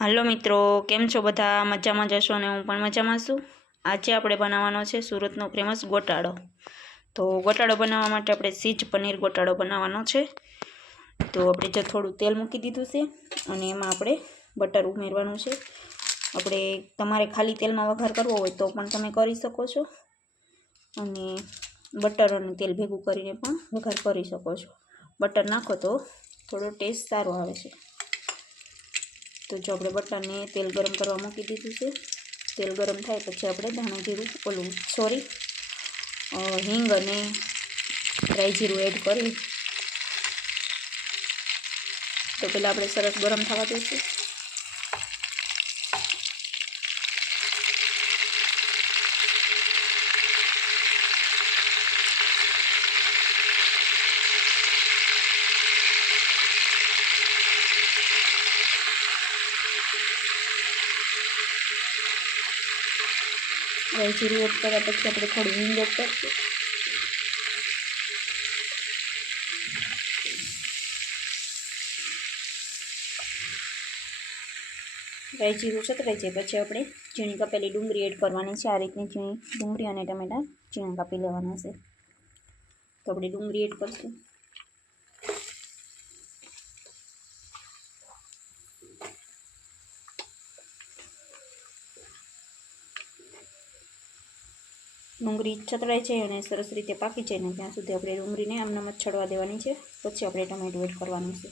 હાલો મિત્રો, કેમ છો બધા? મજામાં જશો અને હું પણ મજામાં છું। આજે આપણે બનાવવાનો છે સુરતનો ફેમસ ગોટાળો। તો ગોટાળો બનાવવા માટે આપણે સીજ પનીર ગોટાળો બનાવવાનો છે। તો આપણે જો થોડું તેલ મૂકી દીધું છે અને એમાં આપણે બટર ઉમેરવાનું છે। આપણે તમારે ખાલી તેલમાં વઘાર કરવો હોય તો પણ તમે કરી શકો છો અને બટર અને તેલ ભેગું કરીને પણ વઘાર કરી શકો છો। બટર નાખો તો થોડો ટેસ્ટ સારો આવે છે। તો જો આપણે બટાને તેલ ગરમ કરવા મૂકી દીધું છે। તેલ ગરમ થાય પછી આપણે ધાણા જીરું હિંગ અને રાઈ જીરું એડ કરી તો પહેલાં આપણે સરસ ગરમ થવા દઈશું। રાઈ જીરું એડ કર્યા પછી આપણે થોડી હિંગ એડ કરીશું। રાઈ જીરું છતરાઈ જાય પછી આપણે ઝીણી કાપેલી ડુંગળી એડ કરવાની છે। આ રીતની ઝીણી ડુંગળી અને ટમેટા ઝીણા કાપી લેવાના છે। તો આપણે ડુંગળી એડ કરીશું। ડુંગળી છતરાઈ છે અને સરસ રીતે પાકી જાય ને ત્યાં સુધી આપણે ડુંગળીને આમનામ જ છડવા દેવાની છે। પછી આપણે ટમેટું એડ કરવાનું છે।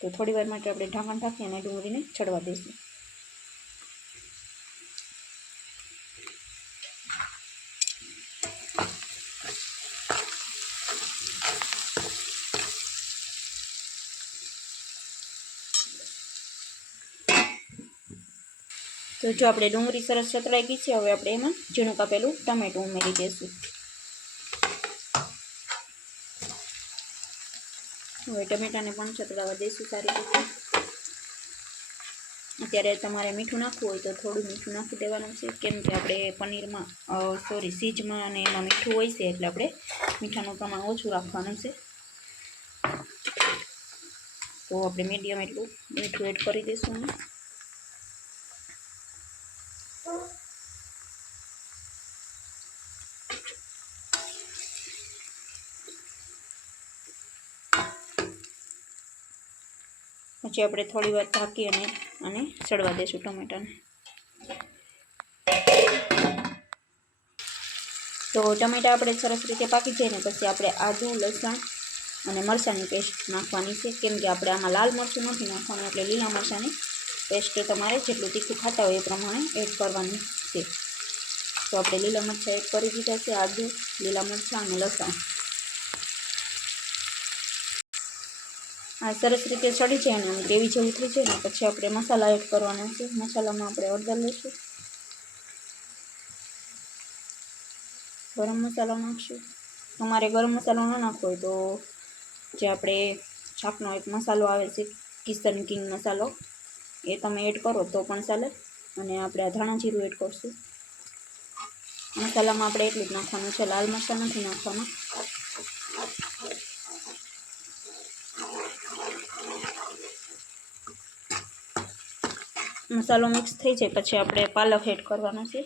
તો થોડી વાર માટે આપણે ઢાંકણ ઢાંકી અને ડુંગળીને છડવા દઈશું। તો જો આપણે ડુંગળી સરસ છતરાઈ ગઈ છે, હવે આપણે એમાં ઝીણું કાપેલું ટમેટું ઉમેરી દઈશું। હવે ટમેટાને પણ છતરાવા દઈશું સારી રીતે। અત્યારે તમારે મીઠું નાખવું હોય તો થોડું મીઠું નાખી દેવાનું છે, કેમ કે આપણે પનીરમાં સીજમાં અને એમાં મીઠું હોય છે, એટલે આપણે મીઠાનું પ્રમાણ ઓછું રાખવાનું છે। તો આપણે મીડિયમ એટલું મીઠું એડ કરી દઈશું। પછી આપણે થોડી વાર ઢાંકી અને સડવા દઈશું ટમેટાને। તો ટમેટા આપણે સરસ રીતે પાકી જાય ને પછી આપણે આદું, લસણ અને મરચાંની પેસ્ટ નાખવાની છે, કેમ કે આપણે આમાં લાલ મરચું નથી નાખવાનું, એટલે લીલા મરચાંની પેસ્ટ તમારે જેટલું તીખું ખાતા હોય એ પ્રમાણે એડ કરવાની છે। તો આપણે લીલા મરચાં એડ કરી દીધા છે, આદું, લીલા મરચાં અને લસણ। આ સરસ રીતે સડી જાય અને ગ્રેવી જેવું થઈ જાય ને પછી આપણે મસાલા એડ કરવાના છે। મસાલામાં આપણે હળદર લઈશું, ગરમ મસાલો નાખશું। તમારે ગરમ મસાલો ન નાખવો હોય તો જે આપણે શાકનો એક મસાલો આવે છે કિચન કિંગ મસાલો, એ તમે એડ કરો તો પણ ચાલે। અને આપણે આ ધાણા જીરું એડ કરશું। મસાલામાં આપણે એટલું જ નાખવાનું છે, લાલ મરચાં નથી નાખવાના। મસાલો મિક્સ થઈ જાય પછી આપણે પાલક એડ કરવાનો છે।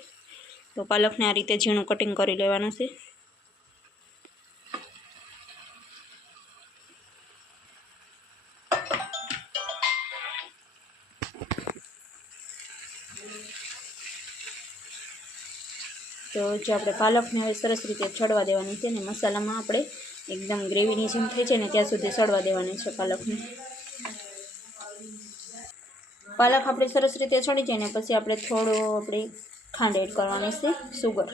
તો પાલકને આ રીતે ઝીણું કટિંગ કરી લેવાનું છે। તો જો આપણે પાલકને હવે સરસ રીતે ચડવા દેવાની છે ને મસાલામાં આપણે એકદમ ગ્રેવીની જેમ થઈ જાય ને ત્યાં સુધી ચડવા દેવાની છે પાલકને। પાલક આપણે સરસ રીતે ચડી જાય ને પછી આપણે ખાંડ એડ કરવાની છે, સુગર,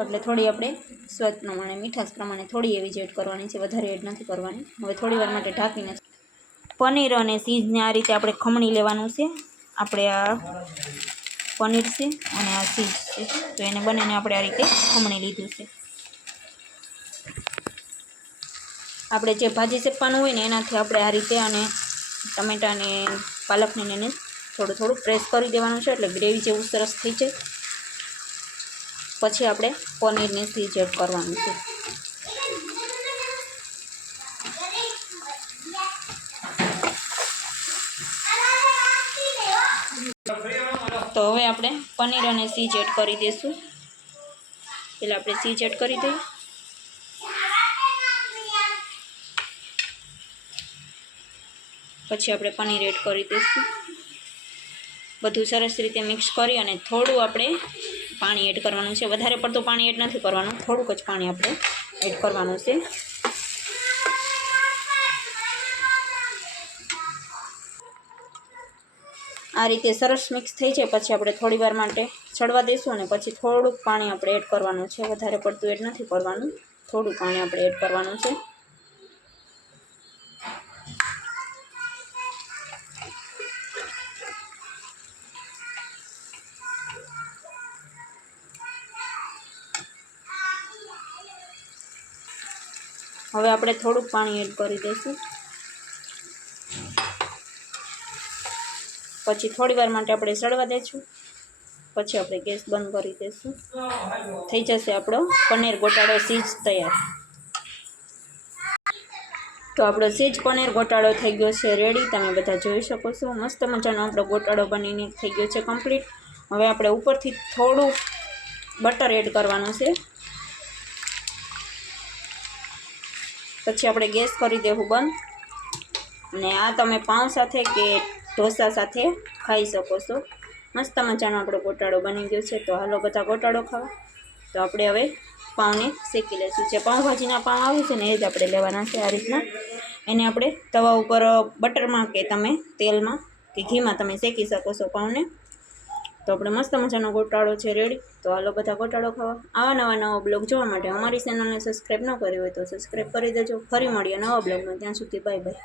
એટલે થોડી આપણે સ્વાદ પ્રમાણે મીઠાશ પ્રમાણે થોડી એવી જ એડ કરવાની છે, વધારે એડ નથી કરવાની। હવે થોડી વાર માટે ઢાંકીને પનીર અને સીઝને આ રીતે આપણે ખમણી લેવાનું છે। આપણે આ પનીર છે અને આ સીઝ છે, તો એને બંનેને આપણે આ રીતે ખમણી લીધું છે। આપણે જે ભાજી શેકવાનું હોય ને એનાથી આપણે આ રીતે અને ટમેટા અને પાલકને એને થોડું થોડું પ્રેસ કરી દેવાનું છે, એટલે ગ્રેવી જેવું સરસ થઈ જાય। પછી આપણે પનીરને સીઝ એડ કરવાનું છે। તો હવે આપણે પનીર અને ચીઝ એડ કરી દઈશું. પહેલાં આપણે ચીઝ એડ કરી દઈએ. પછી આપણે પનીર એડ કરી દઈશું. બધું સરસ રીતે મિક્સ કરી અને થોડું આપણે પાણી એડ કરવાનું છે. વધારે પડતું પાણી એડ નથી કરવાનું, થોડુંક જ પાણી આપણે એડ કરવાનું છે. આ રીતે સરસ મિક્સ થઈ જાય પછી આપણે થોડી વાર માટે ચડવા દઈશું અને પછી થોડુંક પાણી આપણે એડ કરવાનું છે. વધારે પડતું એડ નથી કરવાનું, થોડું પાણી આપણે એડ કરવાનું છે. હવે આપણે થોડુંક પાણી એડ કરી દઈશું. પછી થોડી વાર માટે આપણે ચડવા દઈશું. પછી આપણે ગેસ બંધ કરી દઈશું. થઈ જશે આપણો પનીર ગોટાળો ચીઝ તૈયાર. તો આપણો ચીઝ પનીર ગોટાળો થઈ ગયો છે રેડી. તમે બધા જોઈ શકો છો મસ્ત મજાનો આપણો ગોટાળો બનીને થઈ ગયો છે કમ્પ્લીટ. હવે આપણે ઉપરથી થોડું બટર એડ કરવાનું છે. પછી આપણે ગેસ કરી દેવું બંધ. અને આ તમે પાઉં સાથે કે ઢોસા સાથે ખાઈ શકો છો. મસ્ત મજાનો આપણો ગોટાળો બની ગયો છે. તો હાલો બધા ગોટાળો ખાવા. તો આપણે હવે પાઉંને શેકી લઈશું. જે પાઉંભાજીના પાઉં આવે છે ને એ જ આપણે લેવાના છે. આ રીતના એને આપણે તવા ઉપર બટરમાં કે તમે તેલમાં કે ઘીમાં તમે શેકી શકો છો પાઉંને. તો આપણે મસ્ત મજાનો ગોટાળો છે રેડી. તો હાલો બધા ગોટાળો ખાવા. આવા નવા બ્લોગ જોવા માટે અમારી ચેનલને સબસ્ક્રાઈબ ન કરી હોય તો સબસ્ક્રાઈબ કરી દેજો. ફરી મળીએ નવા બ્લોગમાં. ત્યાં સુધી બાય બાય.